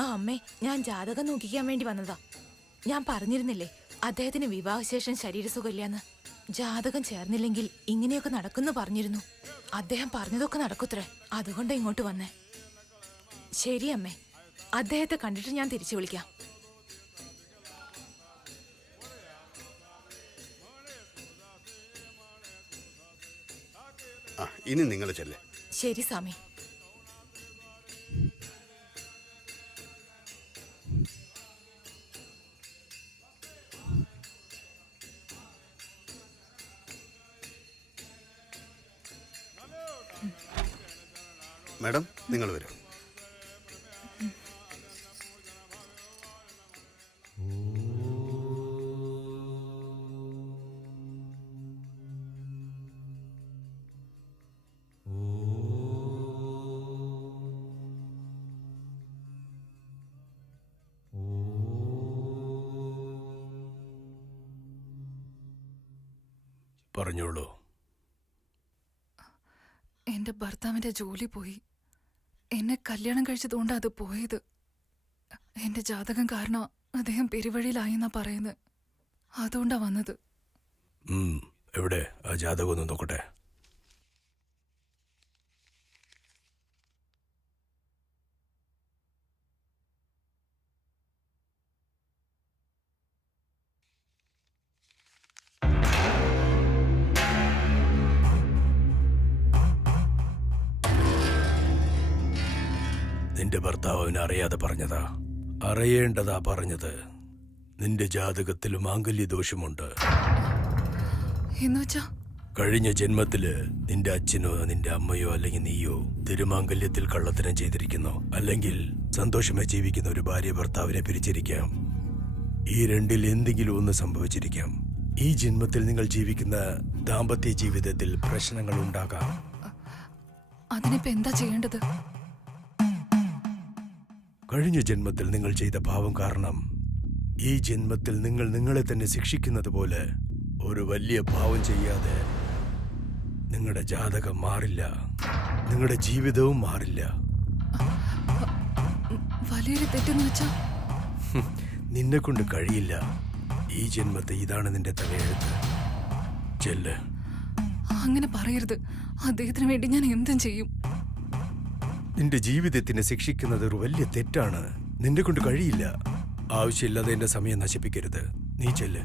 ആ അമ്മേ, ഞാൻ ജാതകം നോക്കിക്കാൻ വേണ്ടി വന്നതാ. ഞാൻ പറഞ്ഞിരുന്നില്ലേ അദ്ദേഹത്തിന് വിവാഹശേഷം ശരീരസുഖമില്ലാന്ന്. ജാതകം ചേർന്നില്ലെങ്കിൽ ഇങ്ങനെയൊക്കെ നടക്കുന്നു പറഞ്ഞിരുന്നു. അദ്ദേഹം പറഞ്ഞതൊക്കെ നടക്കുത്രേ. അതുകൊണ്ട് ഇങ്ങോട്ട് വന്നേ. ശരി അമ്മേ, അദ്ദേഹത്തെ കണ്ടിട്ട് ഞാൻ തിരിച്ചു വിളിക്കാം. ഇനി നിങ്ങൾ ചെല്ലേ. ശരി സ്വാമി. മാഡം, നിങ്ങൾ വരൂ. പറഞ്ഞോളൂ. എന്റെ ഭർത്താവിന്റെ ജോലി പോയി. എന്നെ കല്യാണം കഴിച്ചതുകൊണ്ട് അത് പോയത്. എന്റെ ജാതകം കാരണം അദ്ദേഹം പെരുവഴിയിലായെന്നാ പറയുന്നത്. അതുകൊണ്ടാ വന്നത്. എവിടെ ആ ജാതകം ഒന്ന് നോക്കട്ടെ. നിന്റെ ഭർത്താവ് അവനെ അറിയാതെ പറഞ്ഞതാ. അറിയേണ്ടതാ പറഞ്ഞത്. നിന്റെ ജാതകത്തിൽ മാംഗല്യദോഷമുണ്ട്. എന്നുവെച്ചാ കഴിഞ്ഞ ജന്മത്തില് നിന്റെ അച്ഛനോ നിന്റെ അമ്മയോ അല്ലെങ്കിൽ നീയോ തിരുമാംഗല്യത്തിൽ കള്ളത്തരം ചെയ്തിരിക്കുന്നു. അല്ലെങ്കിൽ സന്തോഷമായി ജീവിക്കുന്ന ഒരു ഭാര്യ ഭർത്താവിനെ പിരിച്ചിരിക്കാം. ഈ രണ്ടിൽ എന്തെങ്കിലും ഒന്ന് സംഭവിച്ചിരിക്കാം. ഈ ജന്മത്തിൽ നിങ്ങൾ ജീവിക്കുന്ന ദാമ്പത്യ ജീവിതത്തിൽ പ്രശ്നങ്ങൾ ഉണ്ടാകാം. അതിനിപ്പോ എന്താ ചെയ്യേണ്ടത്? കഴിഞ്ഞ ജന്മത്തിൽ നിങ്ങൾ ചെയ്ത പാവം കാരണം ഈ ജന്മത്തിൽ നിങ്ങൾ നിങ്ങളെ തന്നെ ശിക്ഷിക്കുന്നത് പോലെ ഒരു വലിയ പാവം ചെയ്യാതെ നിങ്ങളുടെ ജാതകം മാറില്ല, നിങ്ങളുടെ ജീവിതവും മാറില്ല. വലിയൊരു തെറ്റെന്ന് വെച്ചാ നിന്നെ കൊണ്ട് കഴിയില്ല. ഈ ജന്മത്തെ ഇതാണ് നിന്റെ തലയെഴുത്ത്. ചെല്ല്. അങ്ങനെ പറയരുത്. അദ്ദേഹത്തിന് വേണ്ടി ഞാൻ എന്തും ചെയ്യും. നിന്റെ ജീവിതത്തിനെ ശിക്ഷിക്കുന്നത് ഒരു വലിയ തെറ്റാണ്. നിന്നെ കൊണ്ട് കഴിയില്ല. ആവശ്യമില്ലാതെ എന്റെ സമയം നശിപ്പിക്കരുത്. നീ ചെല്ല്.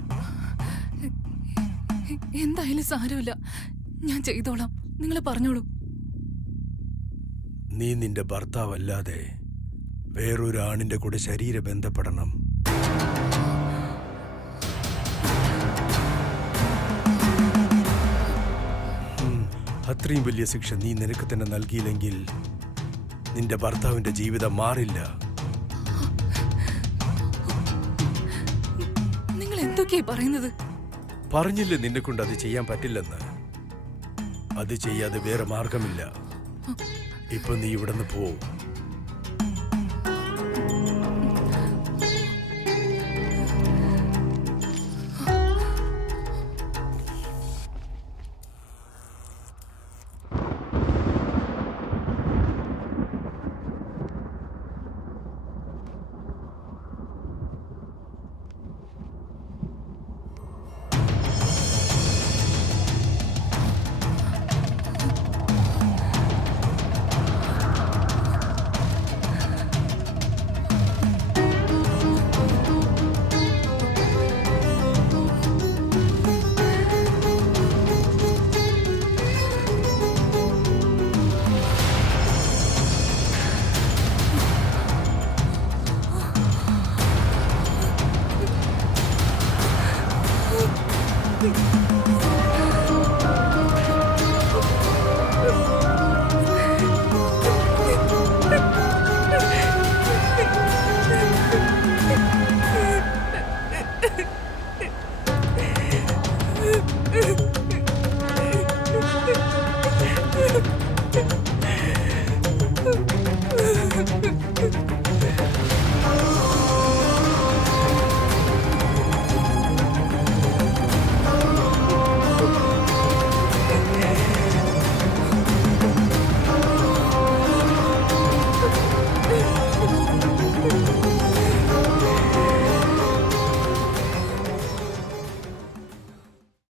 എന്തായാലും സാരമില്ല, ഞാൻ ചെയ്തോളാം. നിങ്ങൾ പറഞ്ഞോളൂ. നീ നിന്റെ ഭർത്താവല്ലാതെ വേറൊരു ആണിന്റെ കൂടെ ശരീര ബന്ധപ്പെടണം. അത്രയും വലിയ ശിക്ഷ നീ നിനക്ക് തന്നെ നൽകിയില്ലെങ്കിൽ നിന്റെ ഭർത്താവിന്റെ ജീവിതം മാറില്ല. നിങ്ങൾ എന്തൊക്കെയാ പറയുന്നത്? പറഞ്ഞില്ലേ നിന്നെ കൊണ്ട് അത് ചെയ്യാൻ പറ്റില്ലെന്ന്. അത് ചെയ്യാതെ വേറെ മാർഗമില്ല. ഇപ്പൊ നീ ഇവിടുന്ന് പോ.